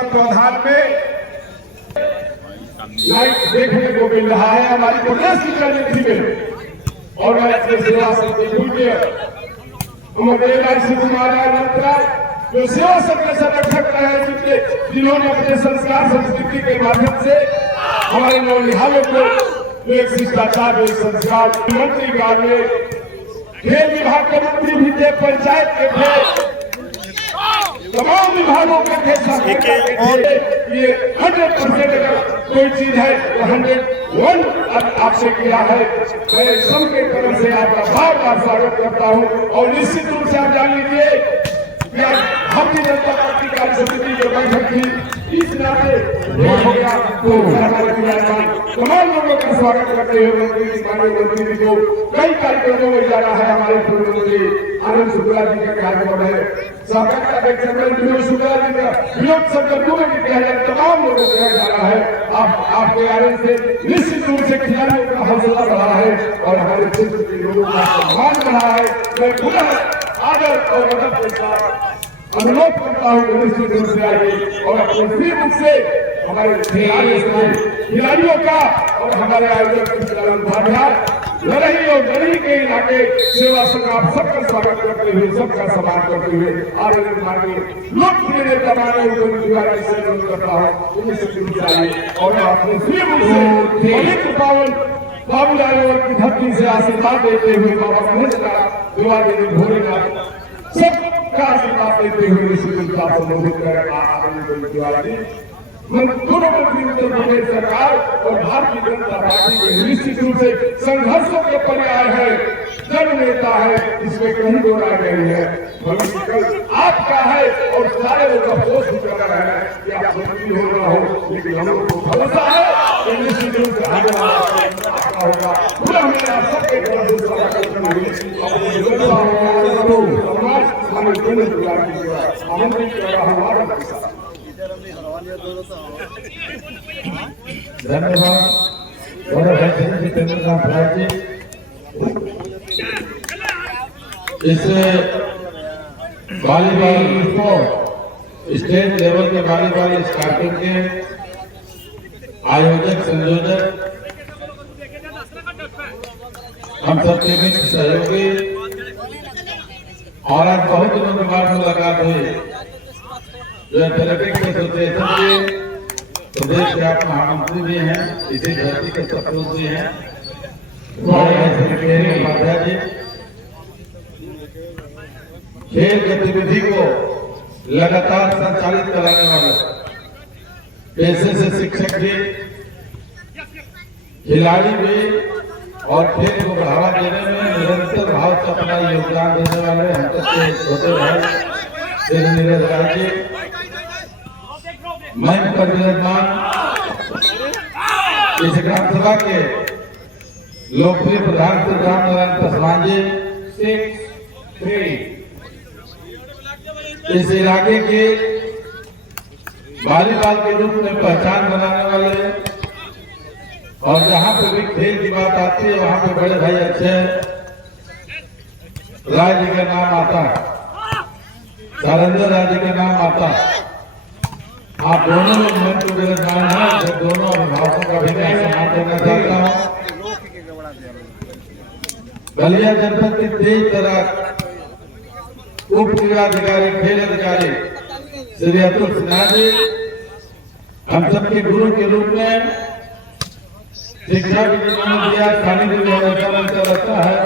तत्वाधान में लाइट देखने को मिल रहा है हमारी प्रदेश की राजनीति में। और मैं अपने सेवा जो सेवा संघ के संरक्षक रहे, जिन्होंने अपने संस्कार संस्कृति के माध्यम से हमारे नौनिहालों को एक शिष्टाचार एक संस्कार मंत्री काल में खेल विभाग के मंत्री भी थे, पंचायत के थे, तमाम विभागों के थे। ये 100% अगर कोई चीज है तो 101 आपसे किया है। मैं सबके तरफ से आपका बार बार स्वागत करता हूँ। और निश्चित रूप से आप जान लीजिए कि आज भारतीय जनता पार्टी कार्य समिति की बैठक थी, इस नाते हो गया तो तमाम लोगों का स्वागत करते हुए मंत्री जी को कई कार्यक्रमों में जाना है। हमारे पूर्व मंत्री आनंद शुक्ला जी का कार्यक्रम है, सहकारिता विनोद शुक्ला जी का विनोद संकल्पों में किया जाए, तमाम लोगों को जाना है। आपके आने से निश्चित रूप से खिलाड़ियों का हौसला बढ़ा है और हमारे क्षेत्र के लोगों का सम्मान बढ़ा है। मैं पुनः आदर और अदब के साथ अनुरोध करता हूँ कि निश्चित रूप से आइए और अपने फ्री बुक से हमारे खिलाड़ियों का और हमारे आयोजक लड़ही और लड़ही के इलाके सेवा संघ आप सबका स्वागत करते हुए, सबका सम्मान करते हुए आनंद मार्गी लोकप्रिय नेता माने तिवारी से अनुरोध करता हूँ निश्चित रूप से आइए और अपने फ्री बुक से पवित्र पावन बाबूलाल की धरती से आशीर्वाद देते हुए बाबा महेंद्रनाथ तिवारी भोलेनाथ सबका आशीर्वाद देते हुए निश्चित रूप से संबोधित कर आनंद तिवारी दोनों मंत्री उत्तर प्रदेश सरकार और भारतीय जनता पार्टी के निश्चित रूप से संघर्षों के पर्याय है, जन नेता है, इसमें कहीं दो राय नहीं है। भविष्य कल आपका है और सारे लोग अफसोस भी कर रहे हैं कि आप मंत्री हो रहा हो, लेकिन हम लोग को भरोसा है कि निश्चित रूप से आगे वाला आपका होगा। पूरा मेरा आप सबके तरफ से स्वागत करते हुए अपने हमें दोनों आमंत्रित कर रहा हूँ। धन्यवाद जितेंद्र नाथ जी। इस वॉलीबॉल स्पोर्ट स्टेट लेवल के वॉलीबॉल इस कार्यक्रम के आयोजक संयोजक हम सबके बीच सहयोगी और आज बहुत दिनों के बाद मुलाकात हुई जो एथलेटिक्स एसोसिएशन के प्रदेश के आप महामंत्री भी हैं, इसी धरती के सपूत भी हैं, उपाध्याय जी। खेल गतिविधि को लगातार संचालित कराने वाले पेशे से शिक्षक भी, खिलाड़ी भी और खेल को बढ़ावा देने में निरंतर भाव से अपना योगदान देने वाले हम सबके छोटे भाई नीरज राय जी, मंच पर विराजमान इस ग्राम सभा के लोकप्रिय प्रधान श्री राम नारायण पासवान जी, 6-3 इस इलाके के वॉलीबॉल के रूप में पहचान बनाने वाले और जहां पे भी खेल की बात आती है वहां पे बड़े भाई अच्छे राय जी का नाम आता है, सारंजन राय जी का नाम आता है। आप दोनों लोग मंच को विराजमान हैं, जब दोनों अभिभावकों का भी मैं सम्मान करना चाहता हूँ। बलिया जनपद के 23 तरह उप जिलाधिकारी खेल अधिकारी श्री अतुल सिन्हा जी, हम सबके गुरु के रूप में शिक्षा भी जिन्होंने दिया, खाने की व्यवस्था बनता रहता है,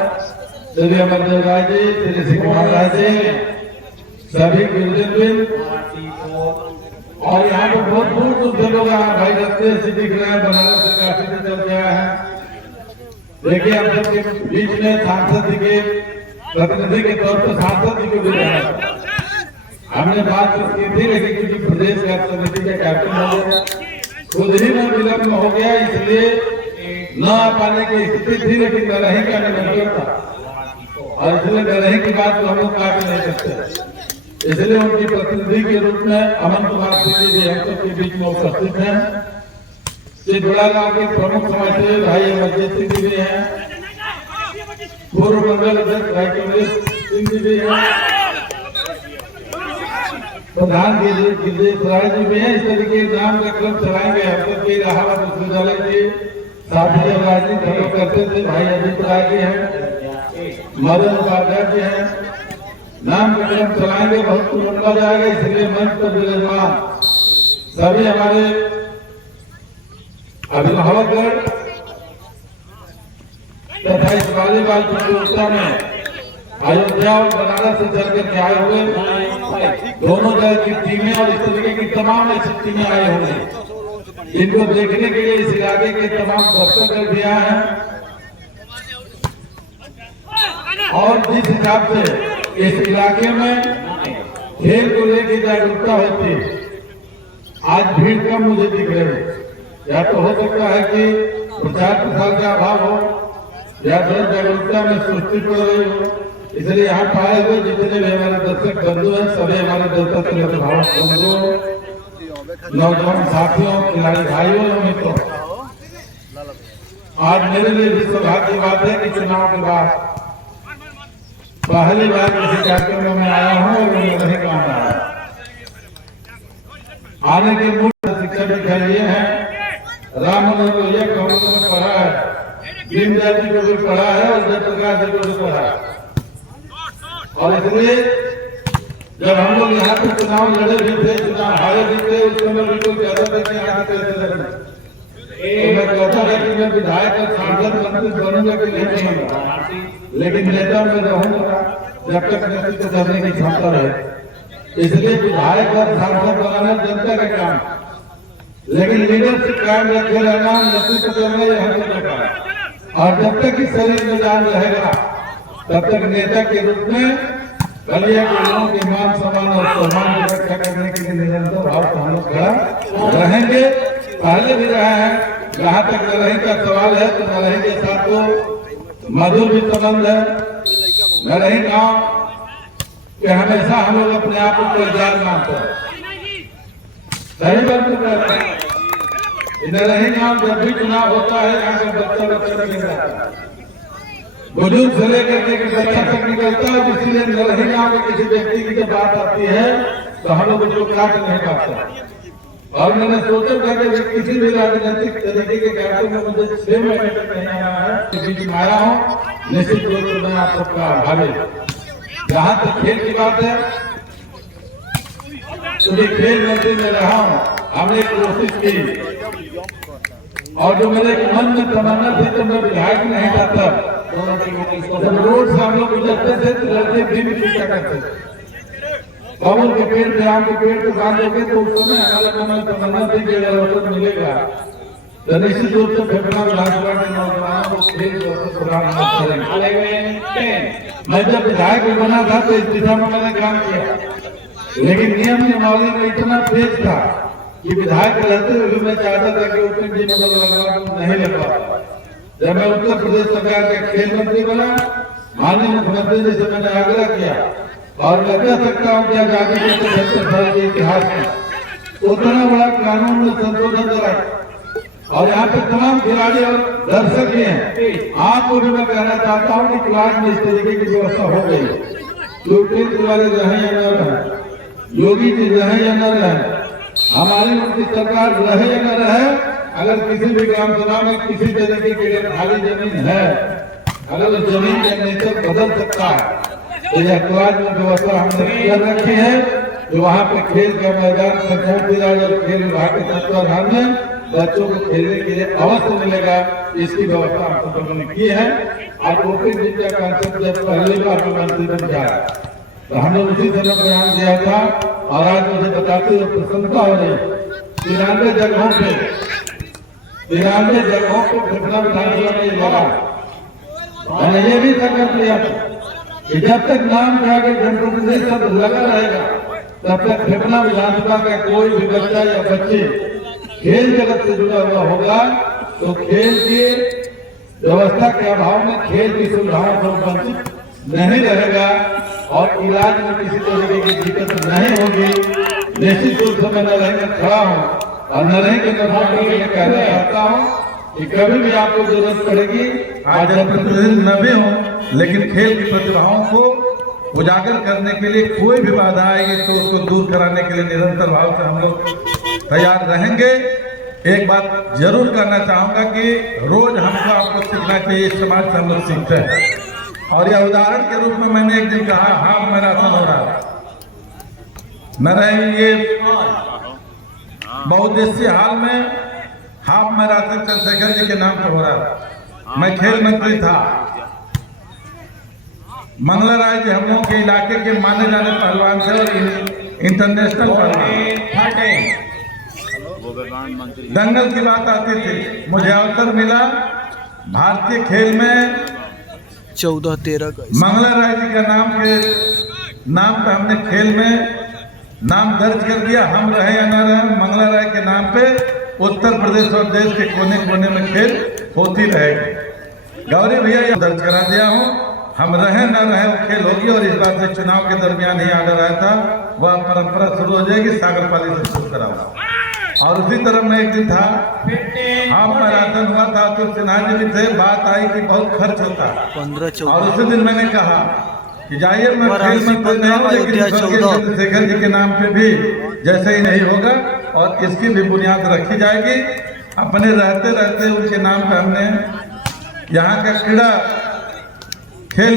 श्री अमरदेव राय जी, श्री सिंह राय जी, सभी गुरुजन और यहाँ पे बहुत दूर से लोग आए भाई, रस्ते से दिख रहे हैं, बनारस से काफी से चल के आए हैं। देखिए हम सबके बीच में सांसद जी के प्रतिनिधि के तौर पर सांसद जी को भी रहा, हमने बात की थी, लेकिन क्योंकि प्रदेश कार्य समिति का कार्यक्रम हो गया, खुद ही में विलम्ब हो गया, इसलिए न आ पाने की स्थिति थी, लेकिन दरही का निमंत्रण था और इसलिए दरही की बात को हम लोग काट नहीं सकते, इसलिए उनकी प्रतिनिधि के रूप में अमन कुमार सिंह जी हम सबके बीच में उपस्थित हैं। चितबड़ा गांव के प्रमुख समाजसेवी भाई अमरजीत सिंह जी भी हैं, पूर्व मंडल अध्यक्ष भाई कमलेश सिंह जी भी हैं, प्रधान गिरिजेश राय जी भी हैं। इस तरीके नाम का क्रम चलाएंगे। अब तक के इलाहाबाद विश्वविद्यालय के साथी जब राजनीति हम लोग करते थे, भाई अजीत राय जी हैं, मदन उपाध्याय जी हैं, नाम का क्रम चलाएंगे, बहुत लंबा जाएगा। इसलिए मंच पर विराजमान सभी हमारे अभिभावकगण तथा इस वॉलीबॉल प्रतियोगिता में अयोध्या और बनारस से चल कर आए हुए दोनों दल की टीमें और इस तरीके की तमाम ऐसी टीमें आई हुई, इनको देखने के लिए इस इलाके के तमाम दर्शक भी आए हैं। और जिस हिसाब से इस इलाके में खेल को लेकर जागरूकता होती है, आज भीड़ कम मुझे दिख रही है। या तो हो सकता है कि प्रचार प्रसार का अभाव हो या जन जागरूकता में सुस्ती पड़ रही हो, इसलिए यहाँ पाए हुए जितने भी हमारे दर्शक बंधु हैं, सभी हमारे दर्शक बंधुओं, नौजवान साथियों, खिलाड़ी भाइयों और मित्रों, आज मेरे लिए भी सौभाग्य की बात है कि चुनाव के बाद पहली बार किसी कार्यक्रम में आया हूँ और नहीं काम आया। आने के मूल शिक्षा दिखाई ये है, राम मनोहर में पढ़ा है, दीनदयाल जी को भी पढ़ा है और जयप्रकाश जी को भी पढ़ा है। और इसलिए जब हम लोग यहाँ पे चुनाव लड़े भी थे, चुनाव हारे भी थे, उस समय भी कोई कहता था कि यहाँ कैसे लड़ना, तो मैं कहता था कि मैं विधायक और सांसद मंत्री बनूंगा कि नहीं बनूंगा, लेकिन नेता में रहूंगा जब तक नेतृत्व करने की क्षमता रहे। इसलिए विधायक और सांसद बनाना जनता का काम, लेकिन लीडरशिप कायम रखे रहना, नेतृत्व करना यह हम लोगों का है। और जब तक इस शरीर में जान रहेगा तब तक नेता के रूप में बलिया के लोगों के मान सम्मान और सम्मान की रक्षा करने के लिए निरंतर भाव से हम लोग खड़ा रहेंगे। पहले भी रहे हैं, जहाँ तक नरही का सवाल है तो नरही के साथ तो मधुर भी संबंध है। नरही गांव के हमेशा हम लोग अपने आप को परिजार मानते हैं, सही बात तो कहते हैं। नरही गांव जब भी चुनाव होता है, यहाँ का बच्चा निकल जाता है, बुजुर्ग से लेकर के बच्चा तक निकलता है। इसलिए नरही गांव में किसी व्यक्ति की जब बात आती है तो हम लोग उसको काट नहीं पाते। और मैंने सोचा था कि किसी भी राजनीतिक तरीके के कार्यक्रम में मुझे 6 महीने तक नहीं आया है, बीच में आया हूँ, निश्चित रूप से मैं आप सबका आभारी। जहाँ तक खेल की बात है, तो ये खेल मंत्री में रहा हूँ, हमने कोशिश की, और जो मेरे मन में तमन्ना थी तो मैं विधायक नहीं जाता, जब रोड से हम लोग गुजरते थे तो लड़के दिन पीछा करते थे, कमल के पेड़ पे, आम के पेड़ पे बांधोगे तो उस समय हमारे मन में तमन्ना थी कि अगर अवसर मिलेगा तो निश्चित रूप से फेफड़ा विधानसभा के नौजवानों को खेल करेंगे। मैं जब विधायक बना था तो इस दिशा में मैंने काम किया, लेकिन नियम नियमावली में इतना तेज था कि विधायक रहते हुए भी मैं चाहता था कि ओपन जिम नहीं लग पाता। जब मैं उत्तर प्रदेश सरकार के खेल मंत्री बना, माननीय मुख्यमंत्री जी से मैंने आग्रह किया, और मैं कह सकता हूँ कि आजादी के 75 साल के इतिहास में उतना बड़ा कानून में संशोधन करा, और यहाँ पे तमाम खिलाड़ी और दर्शक भी हैं। आपको भी मैं कहना चाहता हूँ कि क्लास में इस तरीके की व्यवस्था हो गई, सुप्रीम वाले रहे या न रहे, योगी जी रहे या न रहे, हमारी उनकी सरकार रहे या न रहे, अगर किसी भी ग्राम सभा में किसी तरीके की खाली जमीन है, अगर उस जमीन का नेचर बदल सकता है तो यह क्लास में व्यवस्था हमने कर रखी है, जो वहाँ पे खेल का मैदान पंचायत राज और खेल विभाग के तत्वाधान में बच्चों को खेलने के लिए अवश्य मिलेगा, इसकी व्यवस्था हम सब लोगों ने की है। आज ओपन जिम का कांसेप्ट जब पहली बार मंत्री बन गया तो हम लोग उसी समय बयान दिया था, और आज मुझे बताते हुए प्रसन्नता हो रही, 93 जगहों पे फेफड़ा विधानसभा में लगा। मैंने ये भी संकल्प लिया था कि जब तक नाम के आगे जनप्रतिनिधि शब्द लगा रहेगा तब तक फेफड़ा विधानसभा का कोई भी बच्चा या बच्ची खेल जगत से जुड़ा हुआ होगा तो खेल की व्यवस्था के अभाव में खेल की सुविधाओं से वंचित नहीं रहेगा, और इलाज में किसी तरीके की दिक्कत नहीं होगी। निश्चित रूप से मैं नरही में खड़ा हूँ, और नरही के निर्माण के लिए कहना चाहता हूँ कि कभी भी आपको जरूरत पड़ेगी, आज जनप्रतिनिधि न भी हो, लेकिन खेल की प्रतिभाओं को उजागर करने के लिए कोई भी बाधा आएगी तो उसको दूर कराने के लिए निरंतर भाव से हम लोग तैयार रहेंगे। एक बात जरूर करना चाहूंगा कि रोज हमको आपको सीखना चाहिए, इस समाज से हम लोग सीखते हैं। और यह उदाहरण के रूप में मैंने एक दिन कहा हाफ मैराथन हो रहा है, ये बहुउद्देशीय हाल में हाफ मैराथन चंद्रशेखर जी के नाम पर हो रहा था। मैं खेल मंत्री था। मंगला राय जी हम लोग के इलाके के माने जाने पहलवान थे और इंटरनेशनल पहलवान। दंगल की बात आती थी, मुझे अवसर मिला भारतीय खेल में 14-13 का मंगला राय जी का नाम पे हमने खेल में नाम दर्ज कर दिया। हम रहे या ना रहे, मंगला राय के नाम पे उत्तर प्रदेश और देश के कोने कोने में खेल होती रहेगी। गौरी भैया ये दर्ज करा दिया हूँ, हम रहे ना रहे वो खेल होगी। और इस बार से चुनाव के दरमियान ही आर्डर आया था, वह परंपरा शुरू हो जाएगी, सागर पाली से शुरू कराऊंगा। और उसी तरह मैं एक दिन था, हाफ मैराथन हुआ था, तो सिन्हा जी भी थे, बात आई कि बहुत खर्च होता है। 15-14 और उसी दिन मैंने कहा कि जाइए मैं खेल मंत्री नहीं हूं, लेकिन चंद्रशेखर जी के नाम पे भी जैसे ही नहीं होगा और इसकी भी बुनियाद रखी जाएगी। अपने रहते रहते उनके नाम पे हमने यहाँ का क्रीड़ा खेल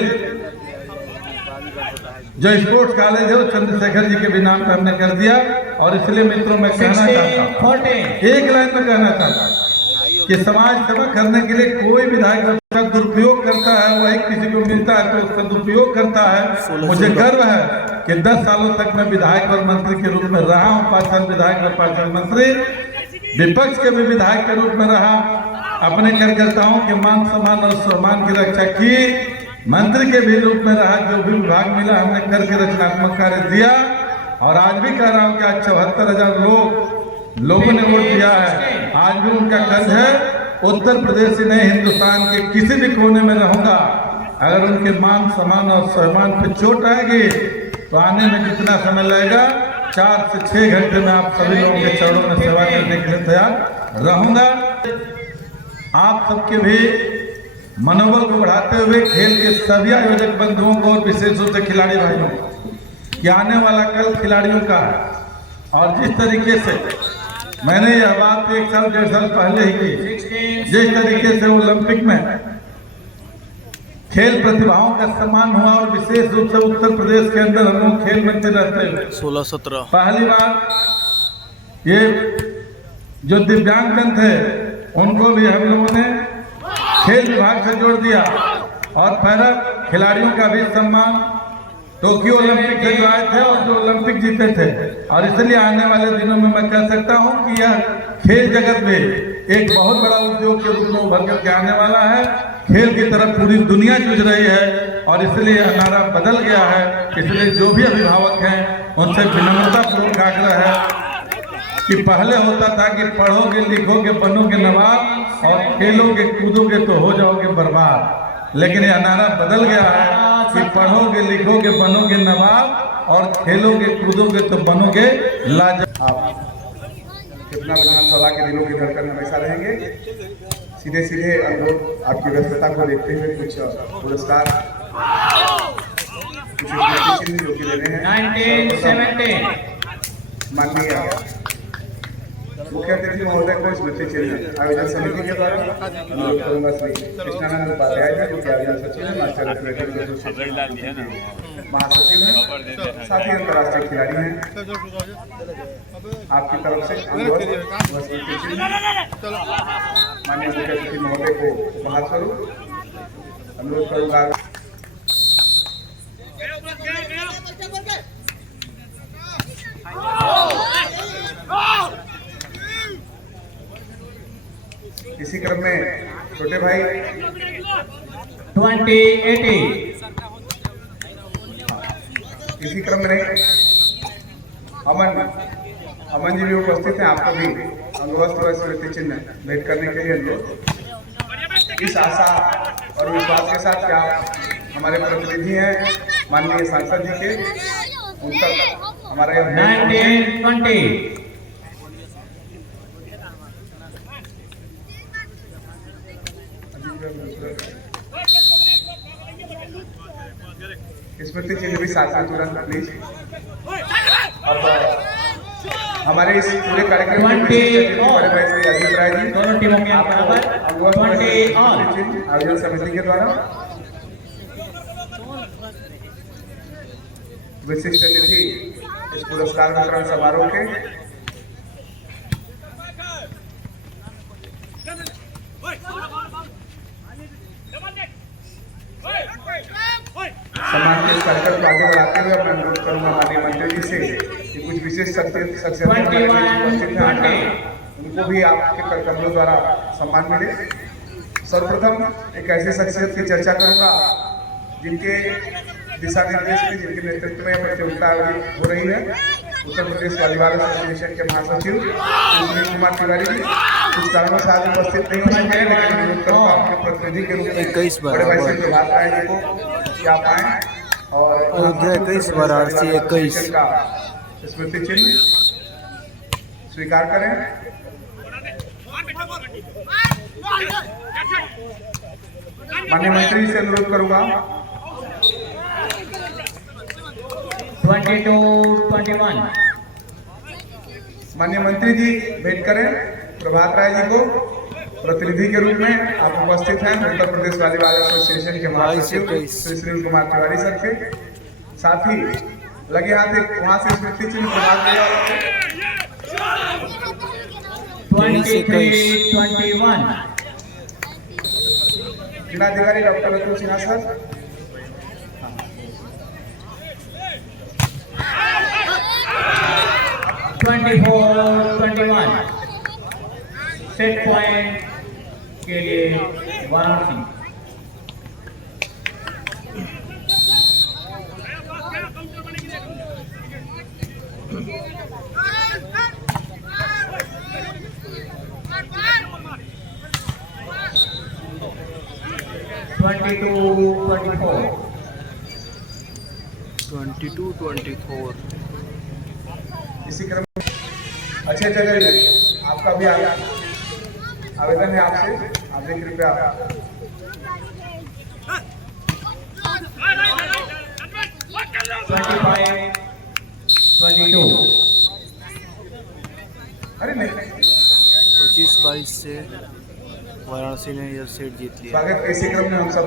जो स्पोर्ट्स कॉलेज है वो चंद्रशेखर जी के भी नाम पे हमने कर दिया। और इसलिए मित्रों मैं कहना चाहता हूँ, एक लाइन में कहना चाहता हूँ कि समाज सेवा करने के लिए कोई विधायक उसका दुरुपयोग करता है, वही किसी को मिलता है तो उसका दुरुपयोग करता है। मुझे गर्व है कि 10 सालों तक मैं विधायक और मंत्री के रूप में रहा हूँ, 5 साल विधायक और 5 साल मंत्री, विपक्ष के भी विधायक के रूप में रहा, अपने कार्यकर्ताओं के मान सम्मान और सम्मान की रक्षा की, मंत्री के भी रूप में रहा, जो भी विभाग मिला हमने करके रचनात्मक कार्य दिया। और आज भी कह रहा हूँ कि आज 74,000 लोगों ने वोट दिया है। आज भी उनका कर्ज है, उत्तर प्रदेश ही नहीं हिंदुस्तान के किसी भी कोने में रहूंगा, अगर उनके मान सम्मान और सम्मान पे चोट आएगी तो आने में जितना समय लगेगा 4 से 6 घंटे में आप सभी लोगों के चरणों में सेवा करने के लिए तैयार रहूंगा। आप सबके भी मनोबल को बढ़ाते हुए खेल के सभी आयोजक बंधुओं को और विशेष रूप से खिलाड़ी भाइयों को कि आने वाला कल खिलाड़ियों का है। और जिस तरीके से मैंने यह बात 1 साल 1.5 साल पहले ही की, जिस तरीके से ओलंपिक में खेल प्रतिभाओं का सम्मान हुआ और विशेष रूप से उत्तर प्रदेश के अंदर हम लोग खेल मंत्री रहते हुए 16-17 पहली बार ये जो दिव्यांगजन थे उनको भी हम लोगों ने खेल विभाग से जोड़ दिया और पैरा खिलाड़ियों का भी सम्मान टोक्यो ओलंपिक से जो आए थे और जो ओलंपिक जीते थे। और इसलिए आने वाले दिनों में मैं कह सकता हूं कि यह खेल जगत में एक बहुत बड़ा उद्योग के रूप में उभर करके आने वाला है। खेल की तरफ पूरी दुनिया जूझ रही है और इसलिए यह नारा बदल गया है। इसलिए जो भी अभिभावक हैं उनसे विनम्रता पूर्वक आग्रह है कि पहले होता था कि पढ़ोगे लिखोगे बनोगे नवाब और खेलोगे कूदोगे तो हो जाओगे बर्बाद, लेकिन यह नारा बदल गया है कि पढ़ोगे लिखोगे बनोगे नवाब और खेलोगे कूदोगे तो बनोगे लाजवाब। कितना विधानसभा के दिनों की धड़कन हमेशा रहेंगे। सीधे सीधे अनुरोध आपकी व्यस्तता को देखते हुए कुछ पुरस्कार कुछ चिन्ह जो कि लेने हैं 1970 माननीय मुख्य अतिथि महोदय को स्मृति चिन्ह आयोजन समिति के द्वारा अनुरोध करूंगा श्री कृष्णानंद उपाध्याय जी जो कि आयोजन सचिव है, मास्टर महासचिव है, साथ ही अंतर्राष्ट्रीय खिलाड़ी हैं। आपकी तरफ से स्मृति चिन्ह माननीय मुख्य अतिथि महोदय को उपहार स्वरूप अनुरोध करूंगा। इसी क्रम में छोटे भाई 2080 इसी क्रम में अमन जी भी उपस्थित हैं। आपको भी अंगवस्त्र स्मृति चिन्ह भेंट करने के लिए अनुरोध। इस आशा और विश्वास के साथ क्या हमारे प्रतिनिधि हैं माननीय सांसद जी के उन तक हमारे 1920 Thank you. स्मृति चिन्ह भी साथ में तुरंत प्लीज। और हमारे इस पूरे कार्यक्रम में बड़े भाई श्री अजीत राय जी दोनों टीमों के बराबर 20 ऑल आयोजन समिति के द्वारा विशिष्ट अतिथि इस पुरस्कार वितरण समारोह के सम्मान के इस कार्यक्रम को आगे बढ़ाते हुए मैं अनुरोध करूंगा माननीय मंत्री जी से कि कुछ विशेष शख्सियत उनको भी आपके कार्यक्रमों द्वारा सम्मान मिले। सर्वप्रथम एक ऐसे शख्सियत की चर्चा करूंगा जिनके दिशा निर्देश में, जिनके नेतृत्व में प्रतियोगिता हो रही है। उत्तर प्रदेश वॉलीबॉल एसोसिएशन के महासचिव सुनील कुमार तिवारी जी कुछ कारणों से आज उपस्थित नहीं हो सके, लेकिन अनुरोध करूंगा आपके प्रतिनिधि के रूप में बड़े भाई श्री प्रभात राय जी को क्या पाए और अयोध्या 21 वाराणसी 21 का स्मृति चिन्ह स्वीकार करें। माननीय मंत्री से अनुरोध करूंगा 22-21 माननीय मंत्री जी भेंट करें प्रभात राय जी को प्रतिनिधि के रूप में। आप उपस्थित हैं उत्तर प्रदेश वॉलीबॉल एसोसिएशन के महासचिव श्री सुनील कुमार तिवारी सर के साथ ही लगे हाथ एक वहां से स्मृति चिन्ह प्रभात राय 23-21 जिलाधिकारी doctor Atul Sinha sir. 24-21 set point के लिए वाराणसी। Twenty-two, 24 इसी क्रम में अच्छे जगह आपका भी आवेदन है आपसे, आप भी कृपया अरे नहीं 25-22 से वाराणसी ने यह सेट जीत लिया। स्वागत के इसी क्रम में हम सब